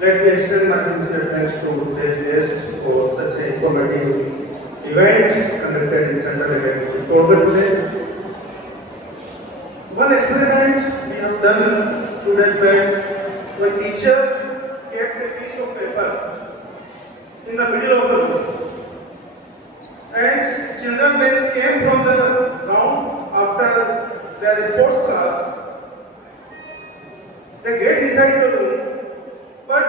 Let me extend my sincere thanks to today's guests for such an informative event conducted in Central Event Chittorgarh today. One experiment we have done 2 days back, when teacher kept a piece of paper in the middle of the room, and children when came from the ground after their sports class, they get inside the room, but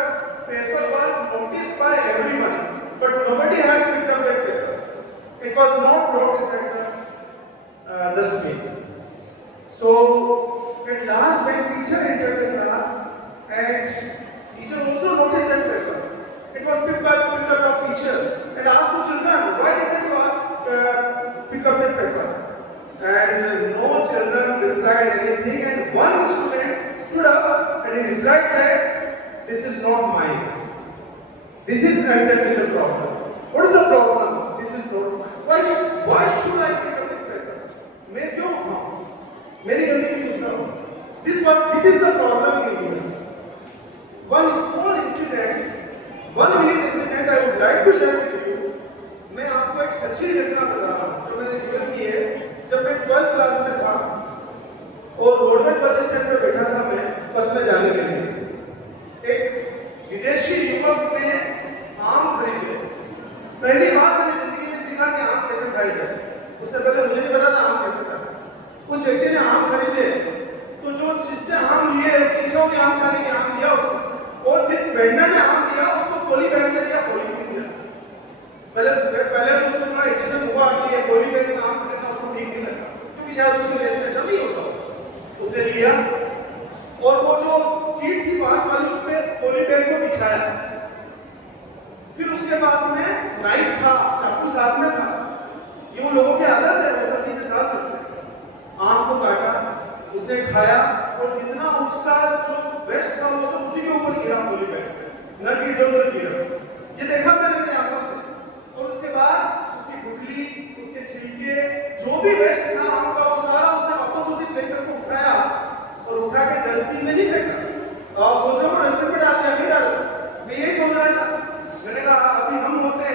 paper was noticed by everyone, but nobody has picked up that paper. It was not thrown inside the dustbin. So at last, when teacher entered the class, and teacher also noticed that paper, it was picked up from teacher and asked the children, why didn't you pick up that paper? And no children replied anything, and one student stood up and he replied that this is not mine. This is exactly the problem. What is the problem? This is not mine. Why should I pick up this paper? मैं क्यों उठाऊं? मेरी गलती की दूसरा हो. This is the problem in India. One small incident, 1 minute incident I would like to share with you. मैं आपको एक सच्ची घटना बता रहा हूँ जो मैंने जीवन की है. जब मैं 12th क्लास में था और रोडवेज बस स्टैंड पर बैठा था, मैं बस में जाने के लिए एक विदेशी युवक ने आम खरीदे. पहली बार मैंने जिंदगी में सीखा कि आम कैसे खाए जाए. उससे पहले मुझे नहीं पता था आम कैसे खाए. उस व्यक्ति ने आम खरीदे, तो जो जिसने आम लिए उसकी इच्छा होगी आम खाने की, आम लिया उसने, और जिस वेंडर ने आम दिया उसको पॉली बैग में दिया, पॉलीथीन में. पहले तो उसको थोड़ा इरिटेशन हुआ कि ये पॉली बैग में आम खरीदना उसको ठीक नहीं लगा, क्योंकि शायद उसके देश में ऐसा नहीं होता. उसने लिया और वो जो सीट थी पास वाली उस पे पॉली बैग को बिछाया. फिर उसके पास में नाइफ था, चाकू साथ में था. ये उन लोगों की आदत है, वो सब चीजें साथ रखते हैं. आम को काटा, उसने खाया, और जितना उसका जो वेस्ट था वो सब उसी के ऊपर गिरा पॉली बैग पे, न कि इधर-उधर गिरा. ये देखा मैंने अपनी आंखों से. और उसके बाद उसकी गुठली, उसके छिलके, जो भी वेस्ट था आम का, वो सारा उसने वापस उसी प्लेटर को उठाया और उठा के डस्टबिन में नहीं फेंका. तो आप सोच रहे हो डस्टबिन में डाल दिया, नहीं डाला. मैं यही सोच रहा था. मैंने कहा अभी हम होते,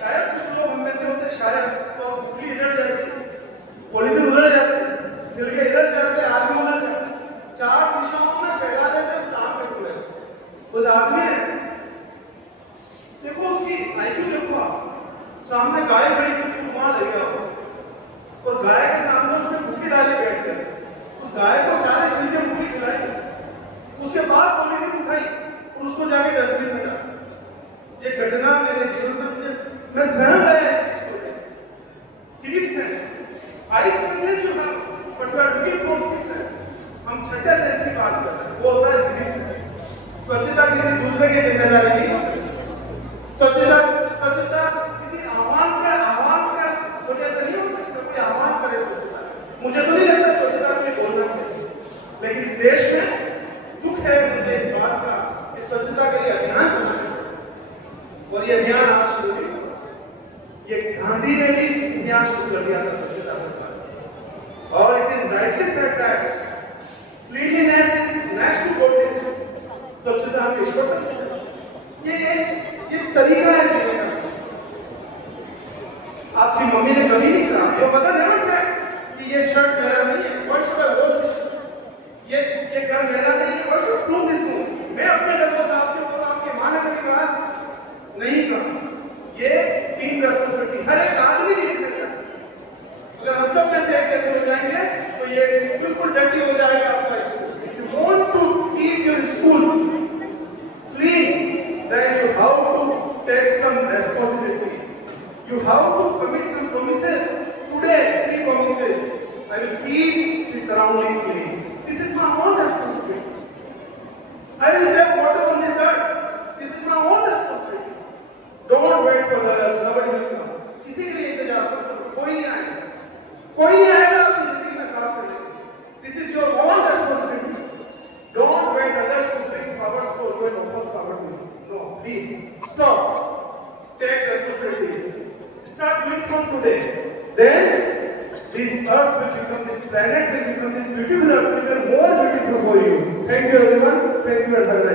शायद कुछ लोग हम में से होते, शायद तो गुठली इधर जाती, पॉलीथीन उधर जाते, छिलके इधर जाते, आदमी उधर जाते, 4 दिशाओं में फैला देते काम पे खुले. उस आदमी ने देखो, उसकी आईक्यू देखो आप. सामने गाय खड़ी थी, वहां ले गया और गाय के सामने उसने भूखी डाली बैठ कर. उस गाय को सारे छिलके भूखी खिलाई. उसके बाद पॉलीथीन उठाई और उसको जाके डस्टबिन में डाला. ये घटना मेरे जीवन में मैं सहम गया. Civic sense, 5 senses you have, but you are looking for 6 sense. हम छठे सेंस की बात कर रहे हैं, वो होता है सिविक सेंस. स्वच्छता किसी दूसरे की जिम्मेदारी नहीं हो सकती. स्वच्छता किसी आह्वान का वजह से नहीं हो सकता. कोई आह्वान करे स्वच्छता, मुझे तो नहीं लगता स्वच्छता के लिए बोलना चाहिए. लेकिन इस देश में दुख है मुझे इस बात का कि स्वच्छता के लिए अभियान चला है, और ये अभियान आज शुरू नहीं हुआ. ये गांधी ने भी अभियान शुरू कर दिया था स्वच्छता पर, और it is rightly said that cleanliness is next to godliness. स्वच्छता हमें ईश्वर का ये तरीका है जीने का. आपकी मम्मी ने कभी नहीं कहा, योर मदर नेवर सेड कि ये शर्ट मेरा नहीं है, why should I wash this. ये घर मेरा नहीं है, why should clean this room. मैं अपने घर को साफ करूं. आपकी मां ने कभी कहा नहीं कहा. ये टीम रेस्पॉन्सिबिलिटी हर एक आदमी की जिम्मेदारी. अगर हम सब में से एक कैसे हो जाएंगे तो ये बिल्कुल डर्टी हो जाएगा आपका school. If you want to keep your school clean, then you have to take some responsibilities. You have to commit some promises. Today, 3 promises. I will keep the surrounding clean. This is my own responsibility. I will save water on this earth. This is my own responsibility. Don't wait for others. Nobody will come. किसी के लिए इंतजार करो, कोई नहीं आएगा. कोई नहीं आएगा अपनी जिंदगी में साफ करने. This is your own responsibility. Don't wait others to bring flowers for you and offer flower to you. No, please stop. Take responsibilities. Start doing from today. Then this earth will become, this planet will become, this beautiful earth will become more beautiful for you. Thank you everyone. Thank you and have a nice day.